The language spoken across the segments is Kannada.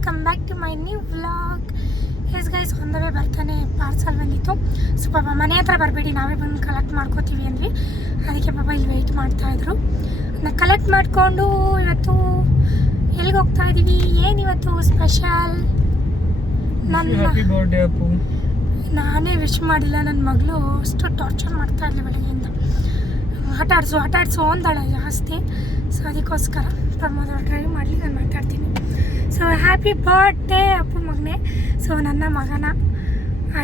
Welcome back to my new vlog yes guys ಒಂದವೇ ಬರ್ತಾನೆ ಪಾರ್ಸಲ್ ಬಂದಿತ್ತು. ಸೊ ಪಾಪ ಮನೆ ಹತ್ರ ಬರಬೇಡಿ ನಾವೇ ಬಂದು ಕಲೆಕ್ಟ್ ಮಾಡ್ಕೋತೀವಿ ಅಂದ್ವಿ. ಅದಕ್ಕೆ ಪಾಪ ಇಲ್ಲಿ ವೆಯ್ಟ್ ಮಾಡ್ತಾಯಿದ್ರು ನಾ ಕಲೆಕ್ಟ್ ಮಾಡಿಕೊಂಡು ಇವತ್ತು ಎಲ್ಲಿಗೆ ಹೋಗ್ತಾ ಇದ್ದೀವಿ ಏನಿವತ್ತು ಸ್ಪೆಷಲ್ ನನ್ನ ನಾನೇ ವಿಶ್ ಮಾಡಿಲ್ಲ ನನ್ನ ಮಗಳು ಅಷ್ಟು ಟಾರ್ಚರ್ ಮಾಡ್ತಾ ಇರಲಿ ಬೆಳಗ್ಗೆಯಿಂದ. ಆಟ ಆಡಿಸು ಆಟ ಆಡಿಸು ಅಂದಾಳೆ ಜಾಸ್ತಿ ಸೊ ಅದಕ್ಕೋಸ್ಕರ ಪ್ರಮೋದ್ ಡ್ರೈವ್ ಮಾಡಲಿ ನಾನು ಮಾತಾಡ್ತೀನಿ. ಸೊ ಹ್ಯಾಪಿ ಬರ್ಡೇ ಅಪ್ಪ ಮಗನೇ. ಸೊ ನನ್ನ ಮಗನ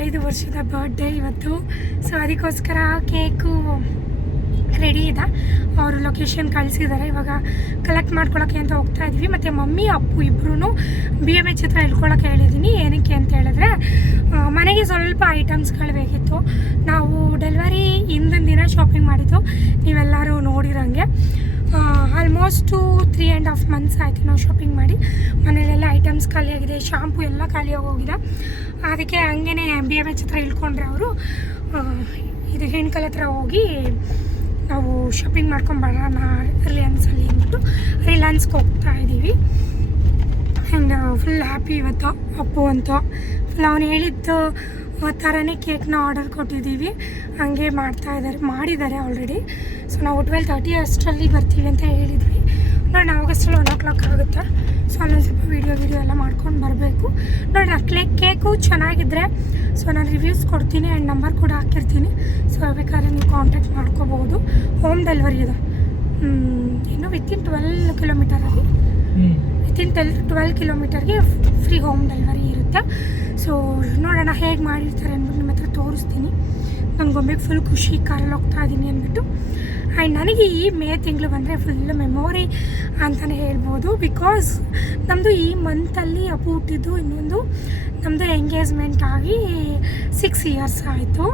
ಐದು ವರ್ಷದ ಬರ್ಡೇ ಇವತ್ತು. ಸೊ ಅದಕ್ಕೋಸ್ಕರ ಕೇಕು ರೆಡಿ ಇದೆ. ಅವರು ಲೊಕೇಶನ್ ಕಳಿಸಿದ್ದಾರೆ. ಇವಾಗ ಕಲೆಕ್ಟ್ ಮಾಡ್ಕೊಳಕ್ಕೆ ಅಂತ ಹೋಗ್ತಾ ಇದ್ವಿ ಮತ್ತು ಮಮ್ಮಿ, ಅಪ್ಪು ಇಬ್ಬರೂ ಬಿ ಎಂ ಎಚ್ ಹತ್ರ ಇಳ್ಕೊಳಕ್ಕೆ ಹೇಳಿದ್ದೀನಿ. ಏನಕ್ಕೆ ಅಂತ ಹೇಳಿದ್ರೆ ಮನೆಗೆ ಸ್ವಲ್ಪ ಐಟಮ್ಸ್ಗಳು ಬೇಕಿತ್ತು. ನಾವು ಡೆಲಿವರಿ ಹಿಂದಿನ ದಿನ ಶಾಪಿಂಗ್ ಮಾಡಿದ್ದು. ನೀವೆಲ್ಲರೂ ನೋಡಿರಂಗೆ. Almost three and half months ಆಯಿತು ನಾವು ಶಾಪಿಂಗ್ ಮಾಡಿ. ಮನೆಯಲ್ಲೆಲ್ಲ ಐಟಮ್ಸ್ ಖಾಲಿಯಾಗಿದೆ ಶಾಂಪು ಎಲ್ಲ ಖಾಲಿಯಾಗಿ ಹೋಗಿದೆ. ಅದಕ್ಕೆ ಹಂಗೇ ಬಿ ಎಂ ಎಚ್ ಹತ್ರ ಇಳ್ಕೊಂಡ್ರೆ ಅವರು ಇದು ಹೆಣ್ಕಲ್ ಹತ್ರ ಹೋಗಿ ನಾವು ಶಾಪಿಂಗ್ ಮಾಡ್ಕೊಂಬರೋಣ ರಿಲಯನ್ಸಲ್ಲಿ ಅಂದ್ಬಿಟ್ಟು ರಿಲಯನ್ಸ್ಗೆ ಹೋಗ್ತಾ ಇದ್ದೀವಿ. ಆ್ಯಂಡ್ ಫುಲ್ ಹ್ಯಾಪಿ ಇವತ್ತು, ಅಪ್ಪು ಅಂತ. ಫುಲ್ ಅವನು ಹೇಳಿದ್ದು ಥರನೇ ಕೇಕ್ನ ಆರ್ಡರ್ ಕೊಟ್ಟಿದ್ದೀವಿ. ಹಂಗೆ ಮಾಡ್ತಾ ಇದ್ದಾರೆ ಮಾಡಿದ್ದಾರೆ ಆಲ್ರೆಡಿ ಸೊ ನಾವು ಟ್ವೆಲ್ ತರ್ಟಿ ಅಷ್ಟರಲ್ಲಿ ಬರ್ತೀವಿ ಅಂತ ಹೇಳಿದ್ವಿ. ನೋಡಿ ನಾವು ಅಷ್ಟರಲ್ಲಿ ಒನ್ ಓ ಕ್ಲಾಕ್ ಆಗುತ್ತೆ? ಸೊ ಅಲ್ಲೊಂದು ಸ್ವಲ್ಪ ವೀಡಿಯೋ ವೀಡಿಯೋ ಎಲ್ಲ ಮಾಡ್ಕೊಂಡು ಬರಬೇಕು. ನೋಡಿ ಆ ಕ್ಲೇ ಕೇಕು ಚೆನ್ನಾಗಿದ್ದರೆ ಸೊ ನಾನು ರಿವ್ಯೂಸ್ ಕೊಡ್ತೀನಿ ಆ್ಯಂಡ್ ನಂಬರ್ ಕೂಡ ಹಾಕಿರ್ತೀನಿ. ಸೊ ಬೇಕಾದ್ರೆ ನೀವು ಕಾಂಟ್ಯಾಕ್ಟ್ ಮಾಡ್ಕೋಬೋದು. ಹೋಮ್ ಡೆಲಿವರಿ ಇದೆ. ಇನ್ನು ವಿತಿನ್ ಟ್ವೆಲ್ ಕಿಲೋಮೀಟರಲ್ಲಿ ವಿತಿನ್ ಟೆಲ್ ಟ್ವೆಲ್ ಕಿಲೋಮೀಟರ್ಗೆ ಫ್ರೀ ಹೋಮ್ ಡೆಲಿವರಿ ಇರುತ್ತೆ. ಸೊ ನೋಡೋಣ ಹೇಗೆ ಮಾಡಿರ್ತಾರೆ ಅಂದ್ಬಿಟ್ಟು ನಿಮ್ಮ ಹತ್ರ ತೋರಿಸ್ತೀನಿ. ನನ್ನ ಗೊಂಬೆಗೆ ಫುಲ್ ಖುಷಿ ಕಾರಲ್ಲಿ ಹೋಗ್ತಾ ಇದ್ದೀನಿ ಅಂದ್ಬಿಟ್ಟು. ಆ್ಯಂಡ್ ನನಗೆ ಈ ಮೇ ತಿಂಗಳು ಬಂದರೆ ಫುಲ್ ಮೆಮೊರಿ ಅಂತಲೇ ಹೇಳ್ಬೋದು. ಬಿಕಾಸ್ ನಮ್ಮದು ಈ ಮಂತಲ್ಲಿ ಅಪ್ಪು ಹುಟ್ಟಿದ್ದು ಇನ್ನೊಂದು ನಮ್ಮದು ಎಂಗೇಜ್ಮೆಂಟ್ ಆಗಿ ಸಿಕ್ಸ್ ಇಯರ್ಸ್ ಆಯಿತು.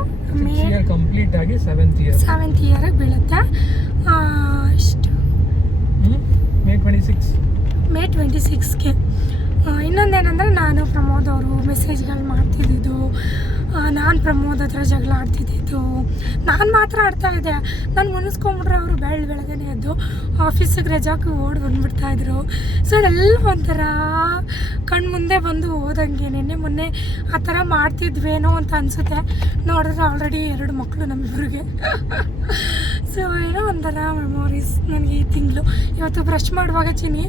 ಮೇ ಕಂಪ್ಲೀಟ್ ಆಗಿ ಸೆವೆಂತ್ ಇಯರ್ ಸೆವೆಂತ್ ಇಯರಿಗೆ ಬೀಳುತ್ತೆ. ಇಷ್ಟು. May twenty six May twenty ಸಿಕ್ಸ್ಗೆ ಇನ್ನೊಂದೇನೆಂದರೆ ನಾನು ಪ್ರಮೋದ್ ಅವರು ಮೆಸೇಜ್ಗಳು ಮಾಡ್ತಿದ್ದಿದ್ದು ನಾನು ಪ್ರಮೋದ್ ಹತ್ರ ಜಗಳ ಆಡ್ತಿದ್ದಿದ್ದು. ನಾನು ಮಾತ್ರ ಆಡ್ತಾ ಇದ್ದೆ. ನಾನು ಮುನಿಸ್ಕೊಂಬಿಟ್ರೆ ಅವರು ಬೆಳ್, ಬೆಳಗ್ಗೆನೇ ಎದ್ದು ಆಫೀಸಿಗೆ ರಜಾಕ್ಕೆ ಓಡಿ ಬಂದುಬಿಡ್ತಾಯಿದ್ರು ಸೊ ಅದೆಲ್ಲ ಒಂಥರ ಕಣ್ಣು ಮುಂದೆ ಬಂದು ಹೋದಂಗೆ. ನಿನ್ನೆ ಮೊನ್ನೆ ಆ ಥರ ಮಾಡ್ತಿದ್ವೇನೋ ಅಂತ ಅನಿಸುತ್ತೆ. ನೋಡಿದ್ರೆ ಆಲ್ರೆಡಿ ಎರಡು ಮಕ್ಕಳು ನಮ್ಮಿಬ್ಬರಿಗೆ ಸೊ ಏನೋ ಒಂಥರ ಮೆಮೊರೀಸ್ ನನಗೆ ಈ ತಿಂಗಳು. ಇವತ್ತು ಬ್ರಷ್ ಮಾಡುವಾಗ ಚಿನಿ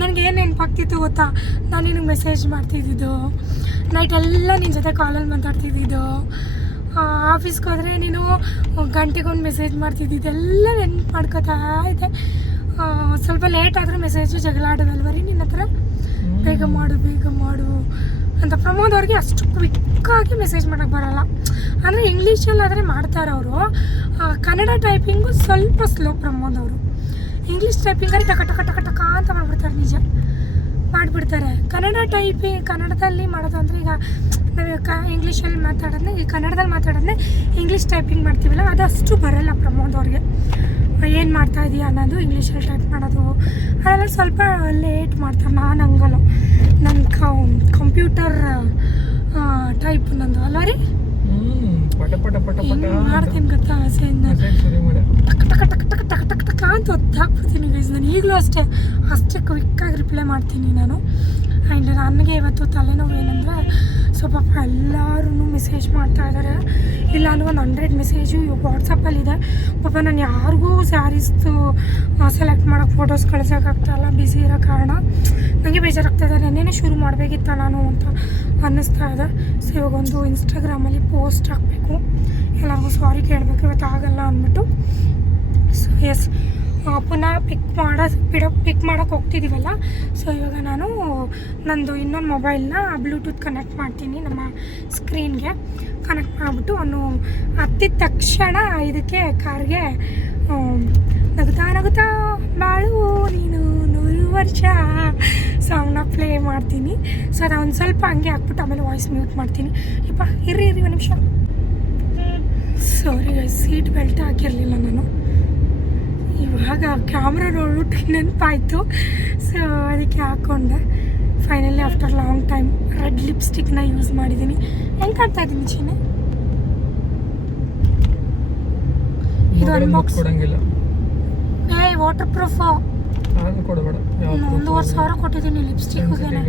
ನನಗೆ ಏನು ನೆನಪಾಗ್ತಿತ್ತು ಗೊತ್ತಾ? ನಾನು ನಿನಗೆ ಮೆಸೇಜ್ ಮಾಡ್ತಿದ್ದಿದ್ದು. ನೈಟೆಲ್ಲ ನಿನ್ನ ಜೊತೆ ಕಾಲಲ್ಲಿ ಮಾತಾಡ್ತಿದ್ದಿದ್ದು. ಆಫೀಸ್ಗೆ ಹೋದರೆ ನೀನು ಗಂಟೆಗೊಂದು ಮೆಸೇಜ್ ಮಾಡ್ತಿದ್ದಿದ್ದೆಲ್ಲ ನೆನ್ಪು ಮಾಡ್ಕೋತಾ ಇದೆ ಸ್ವಲ್ಪ ಲೇಟ್ ಆದರೂ ಮೆಸೇಜು ಜಗಳ ಆಡೋದಲ್ವರಿ ನಿನ್ನ ಹತ್ರ? ಬೇಗ ಮಾಡು ಬೇಗ ಮಾಡು. ಅಂತ ಪ್ರಮೋದ್ ಅವ್ರಿಗೆ ಅಷ್ಟು ಕ್ವಿಕ್ಕಾಗಿ ಮೆಸೇಜ್ ಮಾಡೋಕ್ಕೆ ಬರೋಲ್ಲ. ಅಂದರೆ ಇಂಗ್ಲೀಷಲ್ಲಾದರೆ ಮಾಡ್ತಾರೆ ಅವರು. ಕನ್ನಡ ಟೈಪಿಂಗು ಸ್ವಲ್ಪ ಸ್ಲೋ ಪ್ರಮೋದ್ ಅವರು. ಇಂಗ್ಲೀಷ್ ಟೈಪಿಂಗಲ್ಲಿ ಟಕ ಟಕ ಟಕ ಟಕ ಅಂತ ಮಾಡಿಬಿಡ್ತಾರೆ ನಿಜ. ಮಾಡಿಬಿಡ್ತಾರೆ. ಕನ್ನಡ ಟೈಪಿಂಗ್ ಕನ್ನಡದಲ್ಲಿ ಮಾಡೋದು ಅಂದರೆ ಈಗ ನಾವು ಕ, ಇಂಗ್ಲೀಷಲ್ಲಿ ಮಾತಾಡೋದನ್ನ ಈಗ ಕನ್ನಡದಲ್ಲಿ ಮಾತಾಡೋದನ್ನೇ ಇಂಗ್ಲೀಷ್ ಟೈಪಿಂಗ್ ಮಾಡ್ತೀವಲ್ಲ ಅದು ಅಷ್ಟು ಬರಲ್ಲ ಪ್ರಮೋದ್ ಅವ್ರಿಗೆ. ಏನು ಮಾಡ್ತಾ ಇದೀಯ ಅನ್ನೋದು ಇಂಗ್ಲೀಷಲ್ಲಿ ಟೈಪ್ ಮಾಡೋದು. ಅದೆಲ್ಲ ಸ್ವಲ್ಪ ಲೇಟ್ ಮಾಡ್ತಾರೆ, ನಾನು ಹಂಗಲ್ಲ. ನನ್ನ ಕಂಪ್ಯೂಟರ್ ಟೈಪ್ ನಂದು. ಅಲ್ಲ ರೀ? ಮಾಡ್ತೀನಿ ಗೊತ್ತಾ ಆಸೆಯಿಂದ? ಮೆಸೇಜ್ ಶುರು ಮಾಡ ಟಕ್ ಟಕ್ ಟಕ್ ಟಕ್ ಟಕ್ ಟಕ್ ಟಕ್ ಅಂತ ಒದ್ದಾಕ್ಬಿಡ್ತೀನಿ ಗೈಸ್ ನಾನು ಈಗಲೂ ಅಷ್ಟೇ ಅಷ್ಟೇ ಕ್ವಿಕ್ಕಾಗಿ ರಿಪ್ಲೈ ಮಾಡ್ತೀನಿ ನಾನು. ಆ್ಯಂಡ್ ನನಗೆ ಇವತ್ತು ತಲೆನೋವು ಏನಂದರೆ ಸೊ ಪಾಪ ಎಲ್ಲರೂ ಮೆಸೇಜ್ ಮಾಡ್ತಾ ಇದ್ದಾರೆ ಇಲ್ಲ ಅಂದ್ರೆ ಒಂದು ಹಂಡ್ರೆಡ್ ಮೆಸೇಜು ವಾಟ್ಸಪ್ಪಲ್ಲಿದೆ ಪಾಪ ನಾನು ಯಾರಿಗೂ ಸ್ಯಾರೀಸ್ದು ಸೆಲೆಕ್ಟ್ ಮಾಡೋಕ್ಕೆ ಫೋಟೋಸ್ ಕಳ್ಸೋಕ್ಕಾಗ್ತಾಯಿಲ್ಲ ಬ್ಯುಸಿ ಇರೋ ಕಾರಣ. ನನಗೆ ಬೇಜಾರಾಗ್ತಾ ಇದ್ದಾರೆ ಏನೇನು ಶುರು ಮಾಡಬೇಕಿತ್ತ ನಾನು ಅಂತ ಅನ್ನಿಸ್ತಾ ಇದೆ. ಸೊ ಇವಾಗ ಒಂದು ಇನ್ಸ್ಟಾಗ್ರಾಮಲ್ಲಿ ಪೋಸ್ಟ್ ಹಾಕಬೇಕು. ಎಲ್ಲರಿಗೂ ಸಾರಿ ಕೇಳಬೇಕು, ಇವತ್ತು ಆಗಲ್ಲ ಅಂದ್ಬಿಟ್ಟು. ಸೊ ಎಸ್ ಪುನಃ ಪಿಕ್ ಮಾಡೋ ಬಿಡೋ ಪಿಕ್ ಮಾಡೋಕೆ ಹೋಗ್ತಿದ್ದೀವಲ್ಲ ಸೊ ಇವಾಗ ನಾನು ನಂದು ಇನ್ನೊಂದು ಮೊಬೈಲ್ನ ಬ್ಲೂಟೂತ್ ಕನೆಕ್ಟ್ ಮಾಡ್ತೀನಿ ನಮ್ಮ ಸ್ಕ್ರೀನ್ಗೆ ಕನೆಕ್ಟ್ ಮಾಡಿಬಿಟ್ಟು ಅವನು ಹತ್ತಿದ ತಕ್ಷಣ ಇದಕ್ಕೆ ಕಾರ್ಗೆ ನಗುತ್ತಾ ನಗುತ್ತಾ ಬಾಳು, ನೀನು ನೂರು ವರ್ಷ. ಸಾಂಗ್ನ ಪ್ಲೇ ಮಾಡ್ತೀನಿ. ಸೊ ಅದು ಒಂದು ಸ್ವಲ್ಪ ಹಂಗೆ ಹಾಕ್ಬಿಟ್ಟು ಆಮೇಲೆ ವಾಯ್ಸ್ ಮ್ಯೂಟ್ ಮಾಡ್ತೀನಿ. ಇಪ್ಪ ಇರ್ರಿ ಇರ್ರಿ, ಒಂದು ನಿಮಿಷ. ಸಾರಿ ಸೀಟ್ ಬೆಲ್ಟ್ ಹಾಕಿರಲಿಲ್ಲ ನಾನು. ಇವಾಗ ಕ್ಯಾಮ್ರ ನೋಡ್ಬಿಟ್ಟು ನೆನಪಾಯಿತು. ಸೊ ಅದಕ್ಕೆ ಹಾಕ್ಕೊಂಡೆ finally after long time red ಲಿಪ್ಸ್ಟಿಕ್ನ use ಮಾಡಿದ್ದೀನಿ ಹೆಂಗೆ ಕಾಣ್ತಾ ಇದ್ದೀನಿ ಚೀನೆ ಇದು ಅನ್ಬಾಕ್ಸ್ ಏಯ್ ವಾಟರ್ ಪ್ರೂಫ್ ಒಂದೂವರೆ ಸಾವಿರ ಕೊಟ್ಟಿದ್ದೀನಿ ಮಕ್ಕಳು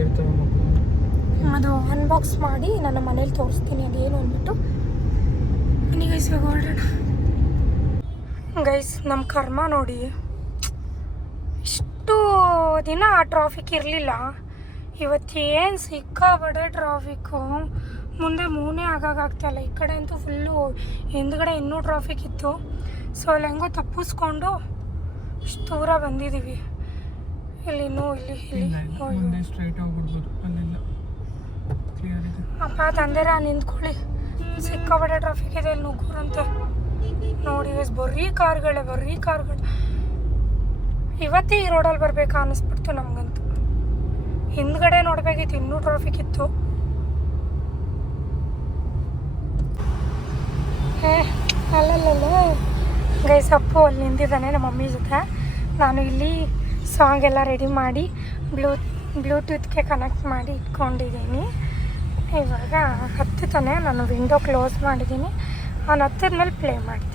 ಅದು ಅನ್ಬಾಕ್ಸ್ ಮಾಡಿ ನನ್ನ ಮನೇಲಿ ತೋರಿಸ್ತೀನಿ ಅದೇನು ಅಂದ್ಬಿಟ್ಟು. ನೀವು ಗೈಸ್ ಇವಾಗ ಹೊರಡೋಣ ಗೈಸ್ ನಮ್ಮ ಕರ್ಮ ನೋಡಿ. ಇಷ್ಟು ದಿನ ಆ ಟ್ರಾಫಿಕ್ ಇರಲಿಲ್ಲ. ಇವತ್ತೇನು ಸಿಕ್ಕಾಬಡೆ ಟ್ರಾಫಿಕ್ಕು ಮುಂದೆ ಮೂನೇ ಆಗಾಗ್ತಾಯಿಲ್ಲ ಈ ಕಡೆ ಅಂತೂ ಫುಲ್ಲು ಹಿಂದ್ಗಡೆ ಇನ್ನೂ ಟ್ರಾಫಿಕ್ ಇತ್ತು. ಸೊ ಅಲ್ಲಿ ಹೆಂಗೋ ತಪ್ಪಿಸ್ಕೊಂಡು ಇಷ್ಟು ದೂರ ಬಂದಿದ್ದೀವಿ ಇಲ್ಲಿ ಇನ್ನೂ ಇಲ್ಲಿ ಇಲ್ಲಿ. ಅಪ್ಪ ತಂದೆರ ನಿಂತ್ಕೊಳ್ಳಿ. ಸಿಕ್ಕಾಬಡ ಟ್ರಾಫಿಕ್ ಇದೆ ಇಲ್ಲಿ ನುಗ್ಗುರಂತೆ. ನೋಡಿ guys, ಬರೀ ಕಾರ್ಗಳೇ ಬರೀ ಕಾರ್ಗಳು. ಇವತ್ತೇ ಈ ರೋಡಲ್ಲಿ ಬರಬೇಕಾ ಅನ್ನಿಸ್ಬಿಡ್ತು ನಮಗಂತೂ. ಹಿಂದ್ಗಡೆ ನೋಡ್ಬೇಕಿತ್ತು ಇನ್ನೂ ಟ್ರಾಫಿಕ್ ಇತ್ತು. ಏ ಅಲ್ಲಲ್ಲ ಗೈಸ್ ಅಪ್ಪು ಅಲ್ಲಿ ನಿಂತಿದ್ದಾನೆ ನಮ್ಮ ಮಮ್ಮಿ ಜೊತೆ. ನಾನು ಇಲ್ಲಿ ಸಾಂಗ್ ಎಲ್ಲ ರೆಡಿ ಮಾಡಿ ಬ್ಲೂ ಬ್ಲೂಟೂತ್ಗೆ ಕನೆಕ್ಟ್ ಮಾಡಿ ಇಟ್ಕೊಂಡಿದ್ದೀನಿ. ಇವಾಗ ಹತ್ತುತ್ತಾನೆ ನಾನು ವಿಂಡೋ ಕ್ಲೋಸ್ ಮಾಡಿದ್ದೀನಿ. ಅವ್ನು ಹತ್ತಿದ ಮೇಲೆ ಪ್ಲೇ ಮಾಡ್ತೀನಿ.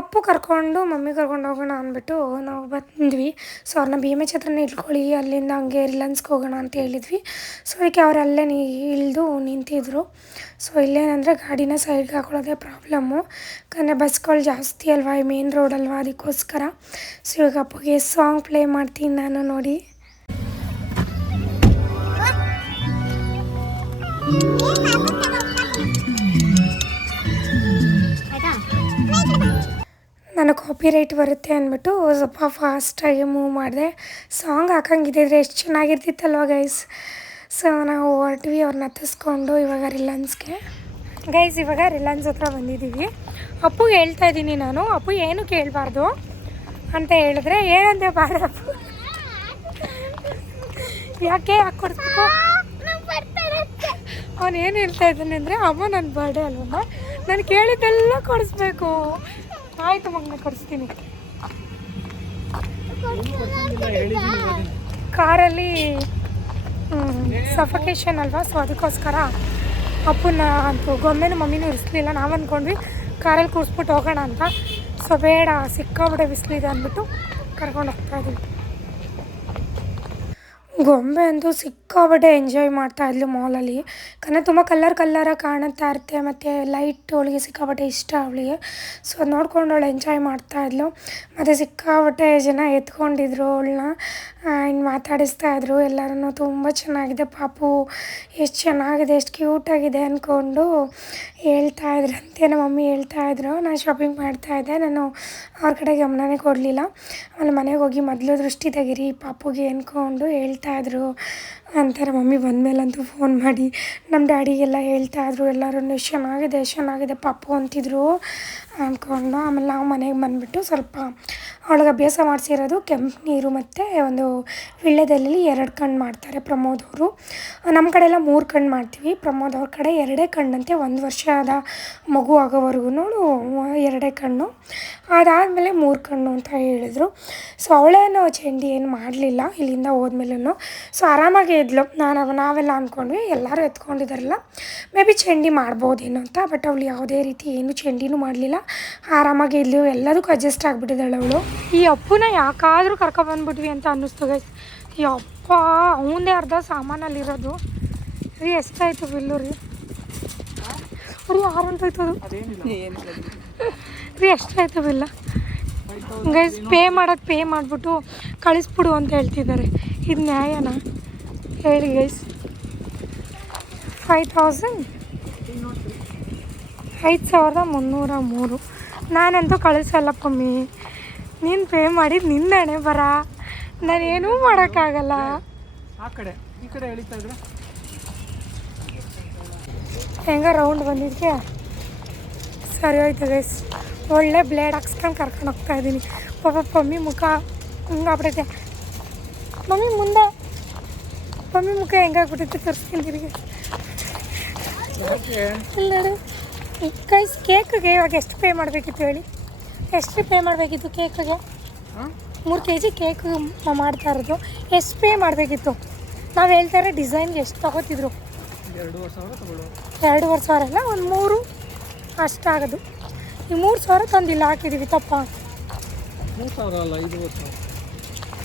ಅಪ್ಪು ಕರ್ಕೊಂಡು, ಮಮ್ಮಿ ಕರ್ಕೊಂಡು ಹೋಗೋಣ ಅಂದ್ಬಿಟ್ಟು ನಾವು ಬಂದ್ವಿ. ಸೊ ಅವ್ರನ್ನ ಭೀಮೆ ಛತ್ರನ ಇಟ್ಕೊಳ್ಳಿ, ಅಲ್ಲಿಂದ ಹಂಗೆ ರಿಲಯನ್ಸ್ಗೆ ಹೋಗೋಣ ಅಂತ ಹೇಳಿದ್ವಿ. ಸೊ ಅದಕ್ಕೆ ಅವ್ರು ಅಲ್ಲೇ ನೀ ಇಳಿದು ನಿಂತಿದ್ರು. ಸೊ ಇಲ್ಲೇನಂದರೆ ಗಾಡಿನ ಸೈಡ್ಗೆ ಹಾಕೊಳ್ಳೋದೇ ಪ್ರಾಬ್ಲಮ್ಮು ಯಾಕಂದರೆ ಬಸ್ಗಳು ಜಾಸ್ತಿ ಅಲ್ವಾ, ಈ ಮೇನ್ ರೋಡ್ ಅಲ್ವಾ, ಅದಕ್ಕೋಸ್ಕರ. ಸೊ ಇವಾಗ ಅಪ್ಪಗೆ ಸಾಂಗ್ ಪ್ಲೇ ಮಾಡ್ತೀನಿ ನಾನು ನೋಡಿ. ನಾನು ಕಾಪಿ ರೈಟ್ ಬರುತ್ತೆ ಅಂದ್ಬಿಟ್ಟು ಸ್ವಲ್ಪ ಫಾಸ್ಟಾಗಿ ಮೂವ್ ಮಾಡಿದೆ. ಸಾಂಗ್ ಹಾಕಂಗಿದ್ದಿದ್ರೆ ಎಷ್ಟು ಚೆನ್ನಾಗಿರ್ತಿತ್ತಲ್ವ ಗೈಸ್ ಸೊ ನಾವು ಹೊರಟ್ವಿ ಅವ್ರನ್ನ ಹತ್ತಿಸ್ಕೊಂಡು ಇವಾಗ ರಿಲಯನ್ಸ್ಗೆ ಗೈಸ್ ಇವಾಗ ರಿಲಯನ್ಸ್ ಹತ್ರ ಬಂದಿದ್ದೀವಿ ಅಪ್ಪುಗೆ ಹೇಳ್ತಾ ಇದ್ದೀನಿ ನಾನು. ಅಪ್ಪು ಏನು ಕೇಳಬಾರ್ದು ಅಂತ ಹೇಳಿದ್ರೆ ಏನಂದೆ ಬಾರ ಅಪ್ಪು ಯಾಕೆ ಕೊಡಿಸ್ಬೇಕು ಅವನು ಏನು ಹೇಳ್ತಾ ಇದ್ದಾನೆ ಅಂದರೆ, ಅಮ್ಮ ನನ್ನ ಬರ್ಡೇ ಅಲ್ವಮ್ಮ ನಾನು ಕೇಳಿದ್ದೆಲ್ಲ ಕೊಡಿಸ್ಬೇಕು. ಆಯಿತು ಮಗನ, ಕೊಡಿಸ್ತೀನಿ. ಕಾರಲ್ಲಿ ಸಫಕೇಶನ್ ಅಲ್ವಾ? ಸೊ ಅದಕ್ಕೋಸ್ಕರ ಅಪ್ಪನ ಅಂತೂ ಗೊಂಬೆನೂ ಮಮ್ಮಿನೂ ಇರಿಸ್ಲಿಲ್ಲ. ನಾವು ಅಂದ್ಕೊಂಡ್ವಿ ಕಾರಲ್ಲಿ ಕೂರಿಸ್ಬಿಟ್ಟು ಹೋಗೋಣ ಅಂತ. ಸೊ ಬೇಡ ಸಿಕ್ಕಾಬಿಡೆ ಬಿಸಿಲಿದೆ ಅಂದ್ಬಿಟ್ಟು ಕರ್ಕೊಂಡು ಹೋಗ್ತಾ ಇದ್ದೀನಿ ಗೊಂಬೆ ಅಂತೂ ಸಿಕ್ಕಾಬಟ್ಟೆ ಎಂಜಾಯ್ ಮಾಡ್ತಾ ಇದ್ಲು ಮಾಲಲ್ಲಿ ಯಾಕಂದರೆ ತುಂಬ ಕಲ್ಲರ್ ಕಲ್ಲರಾಗಿ ಕಾಣುತ್ತಾ ಇರುತ್ತೆ, ಮತ್ತು ಲೈಟ್ ಅವಳಿಗೆ ಸಿಕ್ಕಾಪಟ್ಟೆ ಇಷ್ಟ ಅವಳಿಗೆ. ಸೊ ಅದು ನೋಡ್ಕೊಂಡು ಅವಳು ಎಂಜಾಯ್ ಮಾಡ್ತಾ ಇದ್ಲು. ಮತ್ತು ಸಿಕ್ಕಾಪಟ್ಟೆ ಜನ ಎತ್ಕೊಂಡಿದ್ರು ಅವಳನ್ನ. ಇನ್ನು ಮಾತಾಡಿಸ್ತಾ ಇದ್ರು. ಎಲ್ಲರೂ ತುಂಬ ಚೆನ್ನಾಗಿದೆ ಪಾಪು. ಎಷ್ಟು ಚೆನ್ನಾಗಿದೆ, ಎಷ್ಟು ಕ್ಯೂಟಾಗಿದೆ ಅಂದ್ಕೊಂಡು ಹೇಳ್ತಾ ಇದ್ರಂತೆ ನಮ್ಮ ಮಮ್ಮಿ ಹೇಳ್ತಾ ಇದ್ರು. ನಾನು ಶಾಪಿಂಗ್ ಮಾಡ್ತಾ ಇದ್ದೆ. ನಾನು ಅವ್ರ ಕಡೆ ಗಮನನೇ ಕೊಡಲಿಲ್ಲ. ಆಮೇಲೆ ಮನೆಗೆ ಹೋಗಿ ಮೊದಲು ದೃಷ್ಟಿ ತೆಗಿರಿ ಪಾಪುಗೆ ಅಂದ್ಕೊಂಡು ಹೇಳ್ತಾ ಇದ್ರು. ಅಂತಾರೆ ಮಮ್ಮಿ ಬಂದಮೇಲಂತೂ ಫೋನ್ ಮಾಡಿ ನಮ್ಮ ಡ್ಯಾಡಿಗೆಲ್ಲ ಹೇಳ್ತಾ ಇದ್ರು ಎಲ್ಲರೂ ಚೆನ್ನಾಗಿದೆ ಚೆನ್ನಾಗಿದೆ ಪಾಪು ಅಂತಿದ್ರು. ಅಂದ್ಕೊಂಡು ಆಮೇಲೆ ನಾವು ಮನೆಗೆ ಬಂದುಬಿಟ್ಟು ಸ್ವಲ್ಪ ಅವಳಿಗೆ ಅಭ್ಯಾಸ ಮಾಡಿಸಿರೋದು ಕೆಂಪು ನೀರು ಮತ್ತು ಒಂದು ವೀಳ್ಯದೆಲೆಯಲ್ಲಿ ಎರಡು ಕಣ್ಣು ಮಾಡ್ತಾರೆ ಪ್ರಮೋದ್ ಅವರು. ನಮ್ಮ ಕಡೆ ಎಲ್ಲ ಮೂರು ಕಣ್ಣು ಮಾಡ್ತೀವಿ. ಪ್ರಮೋದ್ ಅವ್ರ ಕಡೆ ಎರಡೇ ಕಣ್ಣಂತೆ. ಒಂದು ವರ್ಷದ ಮಗು ಆಗೋವರೆಗೂ ಎರಡೇ ಕಣ್ಣು. ಅದಾದಮೇಲೆ ಮೂರು ಕಣ್ಣು ಅಂತ ಹೇಳಿದರು. ಸೊ ಅವಳೇನು ಚೆಂಡಿ ಏನು ಮಾಡಲಿಲ್ಲ ಇಲ್ಲಿಂದ ಹೋದ್ಮೇಲೂ ಸೊ ಆರಾಮಾಗಿ ಇದ್ಲು. ನಾನು ನಾವೆಲ್ಲ ಅಂದ್ಕೊಂಡ್ವಿ ಎಲ್ಲರೂ ಎತ್ಕೊಂಡಿದ್ದಾರಲ್ಲ ಮೇ ಬಿ ಚೆಂಡಿ ಮಾಡ್ಬೋದೇನೋ ಅಂತ. ಬಟ್ ಅವಳು ಯಾವುದೇ ರೀತಿ ಏನು ಚೆಂಡಿನೂ ಮಾಡಲಿಲ್ಲ. ಆರಾಮಾಗಿ ಇಲ್ಲಿ ಎಲ್ಲದಕ್ಕೂ ಅಡ್ಜಸ್ಟ್ ಆಗಿಬಿಟ್ಟಿದ್ದಾಳೆ ಅವಳು. ಈ ಅಪ್ಪುನ ಯಾಕಾದರೂ ಕರ್ಕೊಬಂದ್ಬಿಟ್ವಿ ಅಂತ ಅನ್ನಿಸ್ತು ಗೈಸ್ ಈ ಅಪ್ಪ, ಅವನದೇ ಅರ್ಧ ಸಾಮಾನಲ್ಲಿರೋದು. ರೀ, ಎಷ್ಟಾಯಿತು ಬಿಲ್ಲು ರೀ? ರೀ ಆರಂತೋಯ್ತು ಅದು. ರೀ, ಎಷ್ಟಾಯಿತು ಬಿಲ್ಲ? ಗೈಸ್ ಪೇ ಮಾಡೋದು ಪೇ ಮಾಡಿಬಿಟ್ಟು ಕಳಿಸ್ಬಿಡು ಅಂತ ಹೇಳ್ತಿದ್ದಾರೆ. ಇದು ನ್ಯಾಯನಾ? ಹೇಳಿ ಗೈಸ್ ಫೈವ್ ತೌಸಂಡ್ ಐದು ಸಾವಿರದ ಮುನ್ನೂರ ಮೂರು. ನಾನಂತೂ ಕಳಿಸಲ್ಲ ಪಮ್ಮಿ ನೀನು ಪೇ ಮಾಡಿದ್ದು ನಿನ್ನ ಹಣೆ ಬರ ನಾನೇನೂ ಮಾಡೋಕ್ಕಾಗಲ್ಲ. ಆ ಕಡೆ ಈ ಕಡೆ ಎಳಿತಾ ಇದ್ರೆ? ಹೆಂಗ ರೌಂಡ್ ಬಂದಿದ್ಯಾ? ಸರಿ ಹೋಯ್ತು ಗೈಸ್ ಒಳ್ಳೆ ಬ್ಲೇಡ್ ಹಾಕ್ಸ್ಕೊಂಡು ಕರ್ಕೊಂಡು ಹೋಗ್ತಾ ಇದ್ದೀನಿ. ಪಾಪ ಪಮ್ಮಿ ಮುಖ ಹಂಗಾಗ್ಬಿಟ್ಟೈತೆ ಮಮ್ಮಿ ಮುಂದೆ. ಪಮ್ಮಿ ಮುಖ ಹೆಂಗಾಗ್ಬಿಟ್ಟೈತೆ ತೋರಿಸ್ತೀನಿ ತಿರುಗಿ ಇಲ್ಲ ಗೈಸ್ ಕೇಕ್ಗೆ ಇವಾಗ ಎಷ್ಟು ಪೇ ಮಾಡಬೇಕಿತ್ತು ಹೇಳಿ? ಎಷ್ಟು ಪೇ ಮಾಡಬೇಕಿತ್ತು ಕೇಕ್ಗೆ ಮೂರು ಕೆ ಜಿ ಕೇಕ್ ಮಾಡ್ತಾ ಇರೋದು. ಎಷ್ಟು ಪೇ ಮಾಡಬೇಕಿತ್ತು? ನಾವು ಹೇಳ್ತಾರೆ ಡಿಸೈನ್ಗೆ ಎಷ್ಟು ತಗೋತಿದ್ರು? ಎರಡೂವರೆ ಸಾವಿರ ಅಲ್ಲ ಒಂದು ಮೂರು? ಅಷ್ಟಾಗೋದು. ಈ ಮೂರು ಸಾವಿರ ತಂದಿಲ್ಲ ಇಲ್ಲಿ ಹಾಕಿದ್ದೀವಿ ತಪ್ಪ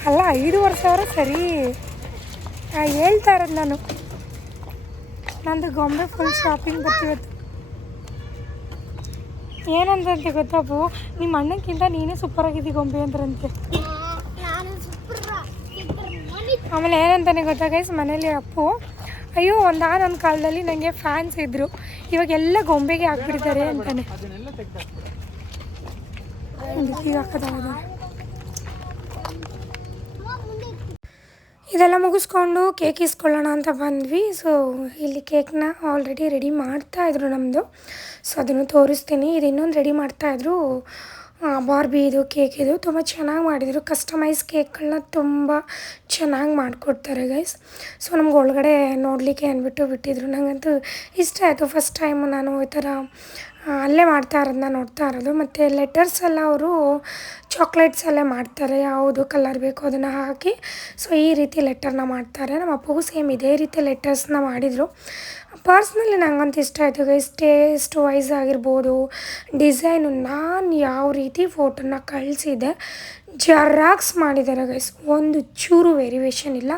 ಅಲ್ಲ ಐದೂವರೆ ಸಾವಿರ. ಸರಿ. ಹೇಳ್ತಾ ಇರೋದು ನಾನು. ನಂದು ಗೊಂಬೆ ಫುಲ್ ಶಾಪಿಂಗ್ ಬರ್ತಿವತ್ತು ಏನಂದಂತೆ ಗೊತ್ತಪ್ಪು ನಿಮ್ಮ ಅಣ್ಣಕ್ಕಿಂತ ನೀನೇ ಸೂಪರ್ ಆಗಿದ್ದಿ ಗೊಂಬೆ ಅಂದ್ರಂತೆ. ಆಮೇಲೆ ಏನಂತಾನೆ ಗೊತ್ತಾಗೈಸ್ ಮನೇಲಿ ಅಪ್ಪು ಅಯ್ಯೋ ಒಂದಾನೊಂದು ಕಾಲದಲ್ಲಿ ನನಗೆ ಫ್ಯಾನ್ಸ್ ಇದ್ದರು ಇವಾಗ ಎಲ್ಲ ಗೊಂಬೆಗೆ ಹಾಕ್ಬಿಡ್ತಾರೆ ಅಂತಾನೆ. ಅದಕ್ಕೆ ಹಾಕೋದಾಗೋದು ಇದೆಲ್ಲ ಮುಗಿಸ್ಕೊಂಡು ಕೇಕ್ ಇಸ್ಕೊಳ್ಳೋಣ ಅಂತ ಬಂದ್ವಿ. ಸೊ ಇಲ್ಲಿ ಕೇಕ್ನ ಆಲ್ರೆಡಿ ರೆಡಿ ಮಾಡ್ತಾ ಇದ್ರು ನಮ್ಮದು ಸೊ ಅದನ್ನು ತೋರಿಸ್ತೀನಿ. ಇದು ಇನ್ನೊಂದು ರೆಡಿ ಮಾಡ್ತಾಯಿದ್ರು ಬಾರ್ಬಿ ಇದು ಕೇಕ್ ಇದು. ತುಂಬ ಚೆನ್ನಾಗಿ ಮಾಡಿದರು. ಕಸ್ಟಮೈಸ್ ಕೇಕ್ಗಳನ್ನ ತುಂಬ ಚೆನ್ನಾಗಿ ಮಾಡಿಕೊಡ್ತಾರೆ ಗೈಸ್ ಸೊ ನಮ್ಗೆ ಒಳಗಡೆ ನೋಡಲಿಕ್ಕೆ ಅಂದ್ಬಿಟ್ಟು ಬಿಟ್ಟಿದ್ರು. ನನಗಂತೂ ಇಷ್ಟ ಆಯಿತು. ಫಸ್ಟ್ ಟೈಮ್ ನಾನು ಈ ಥರ ಅಲ್ಲೇ ಮಾಡ್ತಾ ಇರೋದನ್ನ ನೋಡ್ತಾ ಇರೋದು. ಮತ್ತು ಲೆಟರ್ಸ್ ಎಲ್ಲ ಅವರು ಚಾಕ್ಲೇಟ್ಸಲ್ಲೇ ಮಾಡ್ತಾರೆ. ಯಾವುದು ಕಲರ್ ಬೇಕು ಅದನ್ನು ಹಾಕಿ. ಸೊ ಈ ರೀತಿ ಲೆಟರ್ನ ಮಾಡ್ತಾರೆ. ನಮ್ಮ ಅಪ್ಪಗೂ ಸೇಮ್ ಇದೇ ರೀತಿ ಲೆಟರ್ಸ್ನ ಮಾಡಿದರು. ಪರ್ಸ್ನಲಿ ನನಗಂತೂ ಇಷ್ಟ ಆಯಿತು ಗೈಸ್ ಟೇಸ್ಟ್ ವೈಸ್ ಆಗಿರ್ಬೋದು ಡಿಸೈನು ನಾನು ಯಾವ ರೀತಿ ಫೋಟೋನ ಕಳಿಸಿದೆ ಜರಾಕ್ಸ್ ಮಾಡಿದ್ದಾರೆ ಗೈಸ್ ಒಂದು ಚೂರು ವೇರಿಯೇಷನ್ ಇಲ್ಲ.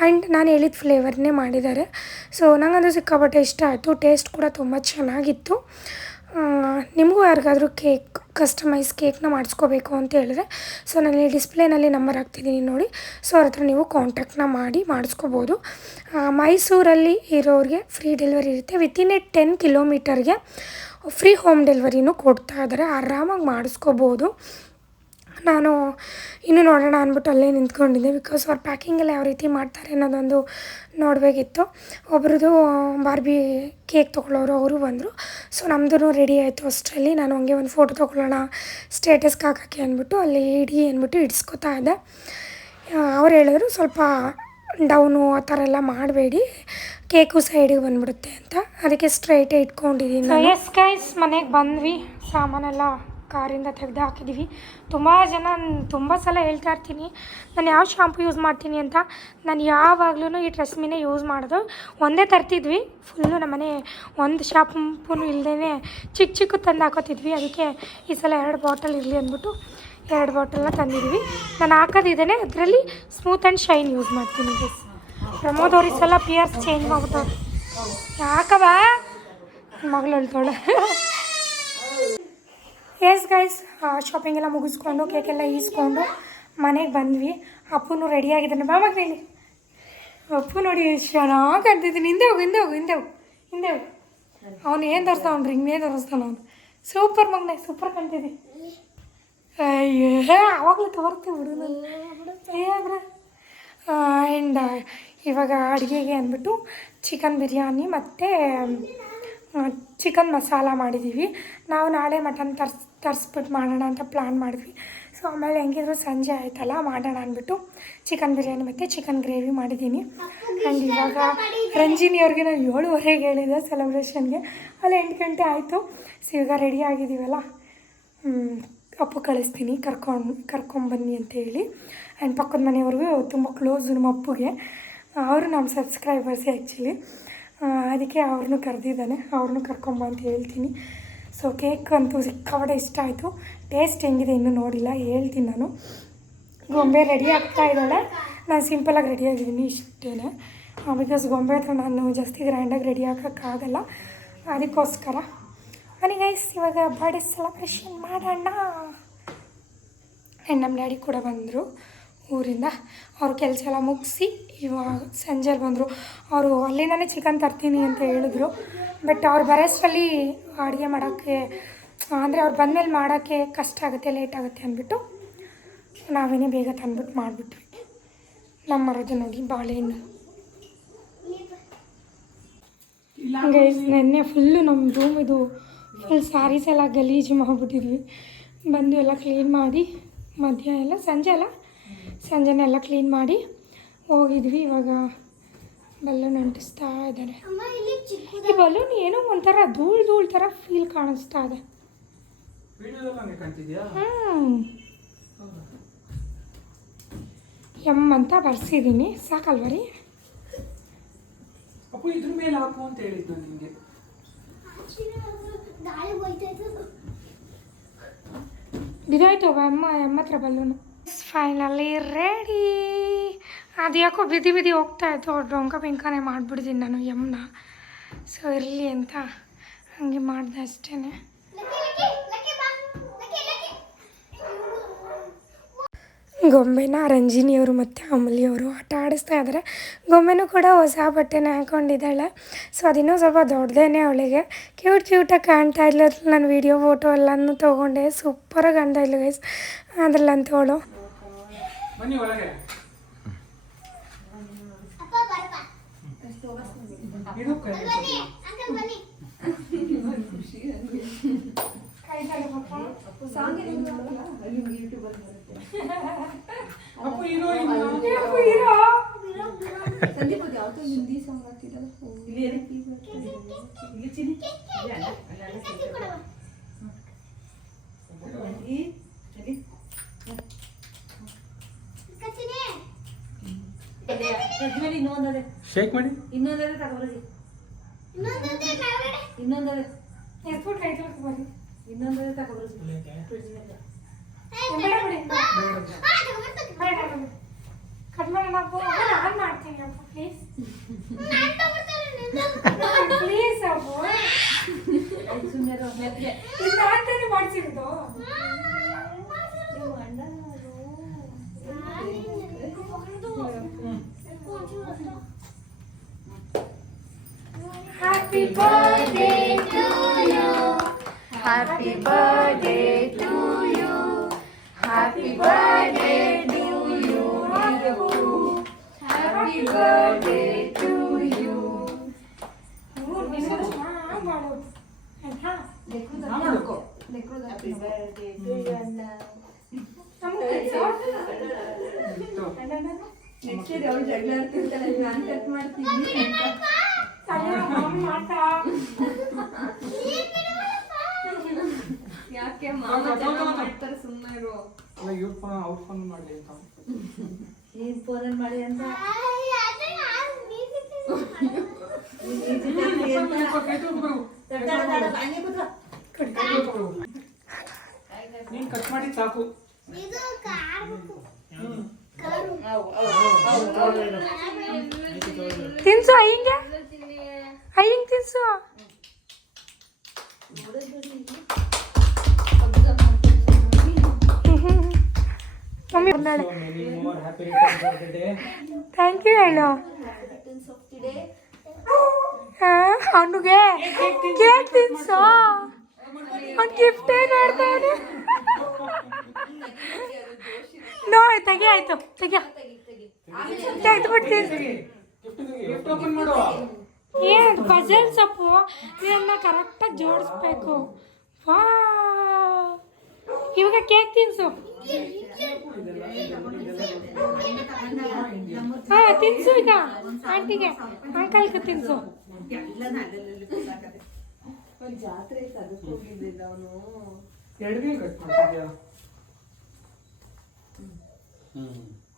ಆ್ಯಂಡ್ ನಾನು ಹೇಳಿದ ಫ್ಲೇವರ್ನೇ ಮಾಡಿದ್ದಾರೆ. ಸೊ ನನಗಂತೂ ಸಿಕ್ಕಾಪಟ್ಟೆ ಇಷ್ಟ ಆಯಿತು. ಟೇಸ್ಟ್ ಕೂಡ ತುಂಬ ಚೆನ್ನಾಗಿತ್ತು. ನಿಮಗೂ ಯಾರಿಗಾದ್ರೂ ಕೇಕ್ ಕಸ್ಟಮೈಸ್ ಕೇಕ್ನ ಮಾಡಿಸ್ಕೋಬೇಕು ಅಂತ ಹೇಳಿದ್ರೆ ಸೊ ನಾನು ಡಿಸ್ಪ್ಲೇನಲ್ಲಿ ನಂಬರ್ ಹಾಕ್ತಿದ್ದೀನಿ ನೋಡಿ. ಸೊ ಅವ್ರ ಹತ್ರ ನೀವು ಕಾಂಟ್ಯಾಕ್ಟ್ನ ಮಾಡಿ ಮಾಡಿಸ್ಕೋಬೋದು. ಮೈಸೂರಲ್ಲಿ ಇರೋರಿಗೆ ಫ್ರೀ ಡೆಲಿವರಿ ಇರುತ್ತೆ. ವಿತಿನ್ ಎ ಟೆನ್ ಕಿಲೋಮೀಟರ್ಗೆ ಫ್ರೀ ಹೋಮ್ ಡೆಲಿವರಿನೂ ಕೊಡ್ತಾ ಇದ್ದಾರೆ ಆರಾಮಾಗಿ ಮಾಡಿಸ್ಕೋಬೋದು. ನಾನು ಇನ್ನು ನೋಡೋಣ ಅಂದ್ಬಿಟ್ಟು ಅಲ್ಲೇ ನಿಂತ್ಕೊಂಡಿದ್ದೆ ಬಿಕಾಸ್ ಅವ್ರು ಪ್ಯಾಕಿಂಗ್ ಎಲ್ಲ ಯಾವ ರೀತಿ ಮಾಡ್ತಾರೆ ಅನ್ನೋದೊಂದು ನೋಡಬೇಕಿತ್ತು. ಒಬ್ರದ್ದು ಬಾರ್ಬಿ ಕೇಕ್ ತೊಗೊಳ್ಳೋರು ಅವರು ಬಂದರು. ಸೊ ನಮ್ಮದೂ ರೆಡಿ ಆಯಿತು ಅಷ್ಟರಲ್ಲಿ. ನಾನು ಹಂಗೆ ಒಂದು ಫೋಟೋ ತೊಗೊಳ್ಳೋಣ ಸ್ಟೇಟಸ್ಗೆ ಹಾಕೋಕ್ಕೆ ಅಂದ್ಬಿಟ್ಟು ಅಲ್ಲಿ ಇಡಿ ಅಂದ್ಬಿಟ್ಟು ಇಡ್ಸ್ಕೊತಾ ಇದ್ದೆ. ಅವ್ರು ಹೇಳಿದ್ರು ಸ್ವಲ್ಪ ಡೌನು ಆ ಥರ ಎಲ್ಲ ಮಾಡಬೇಡಿ ಕೇಕು ಸೈಡಿಗೆ ಬಂದ್ಬಿಡುತ್ತೆ ಅಂತ. ಅದಕ್ಕೆ ಸ್ಟ್ರೈಟೇ ಇಟ್ಕೊಂಡಿದ್ದೀನಿ ಎಸ್ ಗೈಸ್ ಮನೆಗೆ ಬಂದ್ವಿ. ಸಾಮಾನೆಲ್ಲ ಕಾರಿಂದ ತೆಗೆದು ಹಾಕಿದ್ದೀವಿ. ತುಂಬ ಜನ ತುಂಬ ಸಲ ಹೇಳ್ತಾ ಇರ್ತೀನಿ, ನಾನು ಯಾವ ಶಾಂಪು ಯೂಸ್ ಮಾಡ್ತೀನಿ ಅಂತ? ನಾನು ಯಾವಾಗಲೂ ಈ ಟ್ರೆಸ್ಮಿನೇ ಯೂಸ್ ಮಾಡೋದು. ಒಂದೇ ತರ್ತಿದ್ವಿ ಫುಲ್ಲು ನಮ್ಮನೆ ಒಂದು ಶಾಂಪೂನು ಇಲ್ಲದೇ ಚಿಕ್ಕ ಚಿಕ್ಕ ತಂದು ಹಾಕೋತಿದ್ವಿ. ಅದಕ್ಕೆ ಈ ಸಲ ಎರಡು ಬಾಟಲ್ ಇರಲಿ ಅಂದ್ಬಿಟ್ಟು ಎರಡು ಬಾಟಲ್ನ ತಂದಿದ್ವಿ. ನಾನು ಹಾಕೋದಿದ್ದೇನೆ ಅದರಲ್ಲಿ ಸ್ಮೂತ್ ಆ್ಯಂಡ್ ಶೈನ್ ಯೂಸ್ ಮಾಡ್ತೀನಿ ಗೈಸ್ ಪ್ರಮೋದ್ ಅವ್ರ ಈ ಸಲ ಪಿಯರ್ಸ್ ಚೇಂಜ್ ಮಾಡ್ಬಿಟ್ಟವ್ರು ಯಾಕವ ಮಗಳು ಹೇಳ್ತಾಳೆ ಎಸ್ ಗೈಸ್ ಶಾಪಿಂಗ್ ಎಲ್ಲ ಮುಗಿಸ್ಕೊಂಡು ಕೇಕೆಲ್ಲ ಈಸ್ಕೊಂಡು ಮನೆಗೆ ಬಂದ್ವಿ. ಅಪ್ಪನೂ ರೆಡಿ ಆಗಿದ್ದಾನೆ. ಬಾ ಮಗನೇಲಿ ಅಪ್ಪು ನೋಡಿ ಎಷ್ಟು ಚೆನ್ನಾಗಿ ಕಾಣ್ತಿದ್ದೀನಿ ಹಿಂದೆ ಹೋಗು ಹಿಂದೆ ಹೋಗು ಹಿಂದೆ ಹೋಗು ಹಿಂದೆ ಹೋಗು. ಅವ್ನು ಏನು ತೋರಿಸ್ತಾವ ರಿಂಗ್ನೇ ತೋರಿಸ್ತಾನ ಅವನು. ಸೂಪರ್ ಮಗನೇ ಸೂಪರ್ ಕಾಣ್ತಿದ್ದಿ. ಏ ಆವಾಗಲೂ ತೋರ್ತೀವಿ ಬಿಡು ನಾನು. ಆ್ಯಂಡ್ ಇವಾಗ ಅಡುಗೆಗೆ ಅಂದ್ಬಿಟ್ಟು ಚಿಕನ್ ಬಿರಿಯಾನಿ ಮತ್ತು ಚಿಕನ್ ಮಸಾಲ ಮಾಡಿದ್ದೀವಿ ನಾವು ನಾಳೆ ಮಟನ್ ತರ್ಸ್ ತರಿಸ್ಬಿಟ್ಟು ಮಾಡೋಣ ಅಂತ ಪ್ಲ್ಯಾನ್ ಮಾಡಿದ್ವಿ. ಸೊ ಆಮೇಲೆ ಹೆಂಗಿದ್ರು ಸಂಜೆ ಆಯ್ತಲ್ಲ ಮಾಡೋಣ ಅಂದ್ಬಿಟ್ಟು ಚಿಕನ್ ಬಿರಿಯಾನಿ ಮತ್ತು ಚಿಕನ್ ಗ್ರೇವಿ ಮಾಡಿದ್ದೀನಿ. ಆ್ಯಂಡ್ ಇವಾಗ ರಂಜಿನಿ ಅವ್ರಿಗೆ ನಾನು ಏಳುವರೆಗೆ ಹೇಳಿದೆ ಸೆಲೆಬ್ರೇಷನ್ಗೆ ಅಲ್ಲಿ ಎಂಟು ಗಂಟೆ ಆಯಿತು. ಸೊ ಇವಾಗ ರೆಡಿ ಆಗಿದ್ದೀವಲ್ಲ ಅಪ್ಪು ಕಳಿಸ್ತೀನಿ ಕರ್ಕೊಂಡು ಕರ್ಕೊಂಬನ್ನಿ ಅಂತ ಹೇಳಿ. ಆ್ಯಂಡ್ ಪಕ್ಕದ ಮನೆಯವ್ರಿಗೂ ತುಂಬ ಕ್ಲೋಸು ನಮ್ಮ ಅಪ್ಪುಗೆ. ಅವರು ನಮ್ಮ ಸಬ್ಸ್ಕ್ರೈಬರ್ಸೇ ಆ್ಯಕ್ಚುಲಿ ಅದಕ್ಕೆ ಅವ್ರನ್ನೂ ಕರೆದಿದ್ದಾನೆ. ಅವ್ರನ್ನೂ ಕರ್ಕೊಂಬ ಅಂತ ಹೇಳ್ತೀನಿ. ಸೊ ಕೇಕ್ ಅಂತೂ ಸಿಕ್ಕಾಪಟ್ಟೆ ಇಷ್ಟ ಆಯಿತು. ಟೇಸ್ಟ್ ಹೆಂಗಿದೆ ಇನ್ನೂ ನೋಡಿಲ್ಲ, ಹೇಳ್ತೀನಿ ನಾನು. ಗೊಂಬೆ ರೆಡಿ ಆಗ್ತಾ ಇದ್ದಾಳೆ. ನಾನು ಸಿಂಪಲಾಗಿ ರೆಡಿ ಆಗಿದ್ದೀನಿ ಇಷ್ಟೇ ಬಿಕಾಸ್ ಗೊಂಬೆ ಹತ್ರ ನಾನು ಜಾಸ್ತಿ ಗ್ರ್ಯಾಂಡಾಗಿ ರೆಡಿ ಹಾಕೋಕ್ಕಾಗಲ್ಲ. ಅದಕ್ಕೋಸ್ಕರ. ಗೈಸ್ ಇವಾಗ ಬರ್ಡೇ ಸೆಲೆಬ್ರೇಷನ್ ಮಾಡೋಣ. ಆ್ಯಂಡ್ ನಮ್ಮ ಡ್ಯಾಡಿ ಕೂಡ ಬಂದರು. ಊರಿಂದ ಅವ್ರ ಕೆಲಸ ಎಲ್ಲ ಮುಗಿಸಿ ಇವಾಗ ಸಂಜೆ ಬಂದರು. ಅವರು ಅಲ್ಲಿಂದನೇ ಚಿಕನ್ ತರ್ತೀನಿ ಅಂತ ಹೇಳಿದ್ರು. ಬಟ್ ಅವ್ರು ಬರೋಷ್ಟರಲ್ಲಿ ಅಡುಗೆ ಮಾಡೋಕ್ಕೆ, ಅಂದರೆ ಅವ್ರು ಬಂದಮೇಲೆ ಮಾಡೋಕ್ಕೆ ಕಷ್ಟ ಆಗುತ್ತೆ ಲೇಟ್ ಆಗುತ್ತೆ ಅಂದ್ಬಿಟ್ಟು ನಾವೇನೇ ಬೇಗ ತಂದ್ಬಿಟ್ಟು ಮಾಡಿಬಿಟ್ವಿ. ನಮ್ಮ ಮರದ ನೋಡಿ ಬಾಳೆಹಣ್ಣು. ಹಂಗೆ ನೆನ್ನೆ ಫುಲ್ಲು ನಮ್ಮ ರೂಮ್ ಇದು ಫುಲ್ ಸ್ಯಾರೀಸ್ ಎಲ್ಲ ಗಲೀಜು ಮಾಡಿಬಿಟ್ಟಿದ್ವಿ. ಬಂದು ಎಲ್ಲ ಕ್ಲೀನ್ ಮಾಡಿ ಮಧ್ಯಾಹ್ನ ಎಲ್ಲ, ಸಂಜೆ ಎಲ್ಲ ಸಂಜೆನೆ ಎಲ್ಲ ಕ್ಲೀನ್ ಮಾಡಿ ಹೋಗಿದ್ವಿ. ಇವಾಗ ಬಲೂನ್ ಅಂಟಿಸ್ತಾ ಇದ್ದಾರೆ. ಅಮ್ಮ ಇಲ್ಲಿ ಚಿಕ್ಕ ಈ ಬಲೂನ್ ಏನೋ ಒಂಥರ ಧೂಳು ಧೂಳು ಥರ ಫೀಲ್ ಕಾಣಿಸ್ತಾ ಇದೆ. ಎಂ ಅಂತ ಬರ್ಸಿದ್ದೀನಿ. ಸಾಕಲ್ವ ರೀ ಅಪ್ಪು ಇದ್ರ ಮೇಲೆ ಹಾಕು ಅಂತ ಹೇಳಿದ್ದು ನಿಮಗೆ ಗಾಳಿ ಹೋಯ್ತಾ ಇತ್ತು. ಬಿದೋಯ್ತು ಅಮ್ಮ ಎಮ್ಮ ಹತ್ರ ಬಲೂನು ಫೈನಲಿ ರೆಡಿ ಅದು ಯಾಕೋ ಬಿದಿ ಬಿದಿ ಹೋಗ್ತಾ ಇತ್ತು. ಡೊಂಕ ಪಿಂಕನೇ ಮಾಡಿಬಿಡ್ತೀನಿ ನಾನು ಯಮ್ನ. ಸೊ ಇರಲಿ ಅಂತ ಹಂಗೆ ಮಾಡಿದೆ ಅಷ್ಟೇ ಗೊಂಬೆನ ರಂಜಿನಿಯವರು ಮತ್ತು ಅಮೂಲಿಯವರು ಆಟ ಆಡಿಸ್ತಾ ಇದ್ದಾರೆ. ಗೊಂಬೆನೂ ಕೂಡ ಹೊಸ ಬಟ್ಟೆನ ಹಾಕೊಂಡಿದ್ದಾಳೆ. ಸೊ ಅದಿನ್ನೂ ಸ್ವಲ್ಪ ದೊಡ್ಡದೇನೆ ಅವಳಿಗೆ. ಕ್ಯೂಟ್ ಕ್ಯೂಟಾಗಿ ಕಾಣ್ತಾ ಇಲ್ಲ ನಾನು ವೀಡಿಯೋ ಫೋಟೋ ಎಲ್ಲನೂ ತೊಗೊಂಡೆ. ಸೂಪರಾಗಿ ಕಾಣ್ತಾ ಇದ್ಲು ಗೈಸ್ ಅದ್ರಲ್ಲಂತವಳು ಬನ್ನಿ ಒಳಗೆ ಅಪ್ಪ ಬರ್ಬಾ ಇದು ಕೈ ಬನ್ನಿ ಅಂಕಲ್ ಬನ್ನಿ ಅಪ್ಪು ಇರೋ ಇನ್ನು. ಲಕ್ಕಿ ಕೊಡವಾ ಕಚ್ಚಿದೆ ಇನ್ನೊಂದದೆ. ಶೇಕ್ ಮಾಡಿ. ಇನ್ನೊಂದದೆ ತಗೊಬರ್ರಿ ಇನ್ನೊಂದೊಂದೇ ಕೆಳಗಡೆ. ಇನ್ನೊಂದದೆ. ಬರ್ರಿ. ಇನ್ನೊಂದದೆ ತಗೊಬರ್ರಿ ಫ್ರಿಡ್ಜ್ ಮೇಲೆ ಬೇಡ ಕಟ್ ಮಾಡೋಣ ಅಪ್ಪ. ನಾನು ಮಾಡ್ತೀನಿ ಅಪ್ಪ ಪ್ಲೀಸ್ ಪ್ಲೀಸ್ ಅಪ್ಪು. ಸುಮ್ಮನೆ ಮೆತ್ತಿಗೆ ಇದು ನಾನೇ ಮಾಡಿಸಿರೋದು to you happy birthday to you happy birthday to you happy birthday to you ಮಾಡೋದು ಆಯ್ತಾ ನಾ ಮಾಡ್ಕೊ ನಮ್ಗೆ ಕೆಲ್ಸ? ಇಟ್ಟು. ನೆಕ್ಸ್ಟ್ ಡೇ ಅವಳು ಜಗಳ ಆಡ್ತಿರ್ತಾಳೆ ನಾನು ಕಟ್ ಮಾಡ್ತೀನಿ ತಲೆ ಮಮ್ಮಿ ಮಾಡ್ತಾ ಯಾಕೆ ಮಾಡ್ತಾರೆ ಸುಮ್ಮನೆ ಇರು. ಅಲ್ಲ ಇವ್ರ ಫೋನ್ ಅವ್ರ ಫೋನ್ ಮಾಡಲಿ ಅಂತ. ಏನ್ ಫೋನ್ ಮಾಡಿ ಅಂತ. ನೀನ್ ಕಟ್ ಮಾಡಿ ಸಾಕು. Happy returns of the day. Thank you ಹೇಳು ಅವನಿಗೆ ಕೇಕ್ ತಿನ್ಸೋ. ಅವ್ನು ಗಿಫ್ಟ್ ಏನು ಮಾಡ್ತಾನೆ ನೋ ತೆಗಿ ಆಯ್ತು ತೆಗಿಯ ತೆಗೆದ್ಬಿಟ್ಟು ಗಿಫ್ಟ್ ಓಪನ್ ಮಾಡು ಏನು ಪಜಲ್ ಸೊಪ್ಪು? ಇದನ್ನ ಕರೆಕ್ಟಾಗಿ ಜೋಡಿಸ್ಬೇಕು. ವಾ ಇವಾಗ ಕೇಕ್ ತಿನ್ಸು. ಹಾ ತಿನ್ಸು ಈಗ. ಆಂಟಿಗೆ ಅಂಕಲ್ಗೆ ತಿನ್ಸು. ಜಾತ್ರೆ ಅವನು.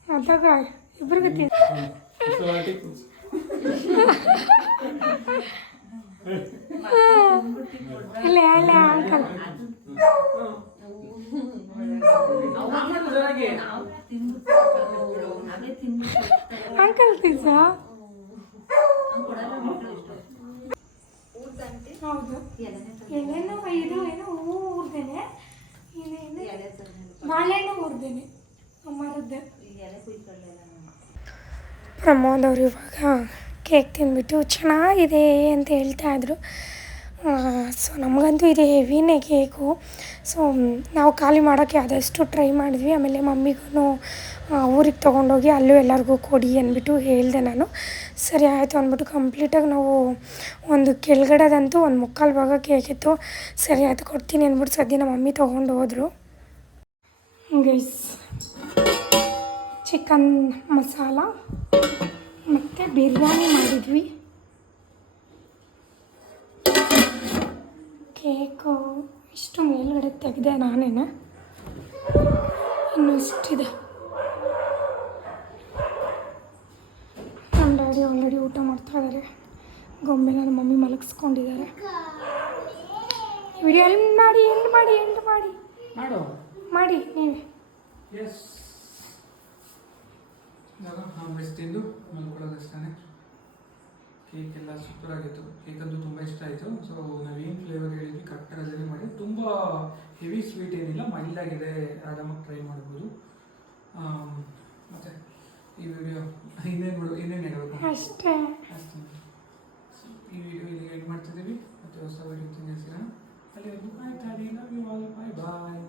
ಅದಾಗ ಇಬ್ರಿಗೆ ತಿನ್ಸು. ಇಲ್ಲ ಇಲ್ಲ ಅಂಕಲ್. ಅಂಕಲ್ ತಿನ್ಸು? ಹೌದು. ಎಲೆನೂ ಇದು ಏನೋ ಹೂ ಊರ್ದೇನೆ. ಬಾಳೆಹಣ್ಣು ಊರ್ದೇನೆ. ಮರದ್ದೆ ಪ್ರಮೋದವ್ರು ಪ್ರಮೋದ್ ಅವರು ಇವಾಗ ಕೇಕ್ ತಿಂದ್ಬಿಟ್ಟು ಚೆನ್ನಾಗಿದೆ ಅಂತ ಹೇಳ್ತಾ ಇದ್ರು. ಸೊ ನಮಗಂತೂ ಇದು ಹೆವಿನೇ ಕೇಕು ಸೊ ನಾವು ಖಾಲಿ ಮಾಡೋಕ್ಕೆ ಆದಷ್ಟು ಟ್ರೈ ಮಾಡಿದ್ವಿ. ಆಮೇಲೆ ಮಮ್ಮಿಗೂ ಊರಿಗೆ ತೊಗೊಂಡೋಗಿ ಅಲ್ಲೂ ಎಲ್ಲರಿಗೂ ಕೊಡಿ ಅಂದ್ಬಿಟ್ಟು ಹೇಳಿದೆ ನಾನು. ಸರಿ ಆಯಿತು ಅಂದ್ಬಿಟ್ಟು ಕಂಪ್ಲೀಟಾಗಿ ನಾವು ಒಂದು ಕೆಳಗಡೆದಂತೂ ಒಂದು ಮುಕ್ಕಾಲು ಭಾಗ ಕೇಕ್ ಇತ್ತು. ಸರಿ ಆಯಿತು, ಕೊಡ್ತೀನಿ ಅಂದ್ಬಿಟ್ಟು ಸದ್ಯ ನಮ್ಮ ಮಮ್ಮಿ ತೊಗೊಂಡು ಹೋದರು. ಗೈಸ್ ಚಿಕನ್ ಮಸಾಲ ಮತ್ತು ಬಿರಿಯಾನಿ ಮಾಡಿದ್ವಿ. ಕೇಕು ಇಷ್ಟು ಮೇಲ್ಗಡೆ ತೆಗೆದೆ ನಾನೇನ. ಇನ್ನು ಇಷ್ಟಿದೆ. ನಮ್ಮ ಡ್ಯಾಡಿ ಆಲ್ರೆಡಿ ಊಟ ಮಾಡ್ತಾ ಇದ್ದಾರೆ ಗೊಂಬೆ ನನ್ನ ಮಮ್ಮಿ ಮಲಗಿಸ್ಕೊಂಡಿದ್ದಾರೆ. ವಿಡಿಯೋ ಎಂಡ್ ಮಾಡಿ ಎಂಡ್ ಮಾಡಿ ಎಂಡ್ ಮಾಡಿ. ಮಾಡು. ಮಾಡಿ ನೀವೇ. ಎಸ್ ನಾನ್ ವೆಜ್ ಮಲ್ಕೊಳ್ಳೋದು ಮಲ್ಕೊಳ್ಳೋದಷ್ಟೇ ಕೇಕ್ ಎಲ್ಲ ಸೂಪರ್ ಆಗಿತ್ತು. ಕೇಕ್ ಅಂತೂ ತುಂಬ ಇಷ್ಟ ಆಯಿತು. ಸೊ ನಾವೇನು ಫ್ಲೇವರ್ ಹೇಳಿದ್ವಿ ಕರೆಕ್ಟಾಗಿ ಡೆಲಿವರಿ ಮಾಡಿ. ತುಂಬ ಹೆವಿ ಸ್ವೀಟ್ ಏನಿಲ್ಲ ಮೈಲ್ಡಾಗಿದೆ ಆರಾಮಾಗಿ ಟ್ರೈ ಮಾಡ್ಬೋದು. ಮತ್ತೆ ಈ ವಿಡಿಯೋ ಇನ್ನೇನು ಮಾಡು ಇನ್ನೇನು ಹೇಳಬೇಕು? ಅಷ್ಟೇ. ಅಷ್ಟೇ. ಈ ವಿಡಿಯೋ ಇಲ್ಲಿ ಎಂಡ್ ಮಾಡ್ತಿದ್ದೀವಿ. ಮತ್ತೆ ಹೊಸ ವಿಡಿಯೋ ತಿನ್ನಿಸಿರ ಅಲ್ಲಿ ಆಯ್ತು ಅಡಿ love you all bye bye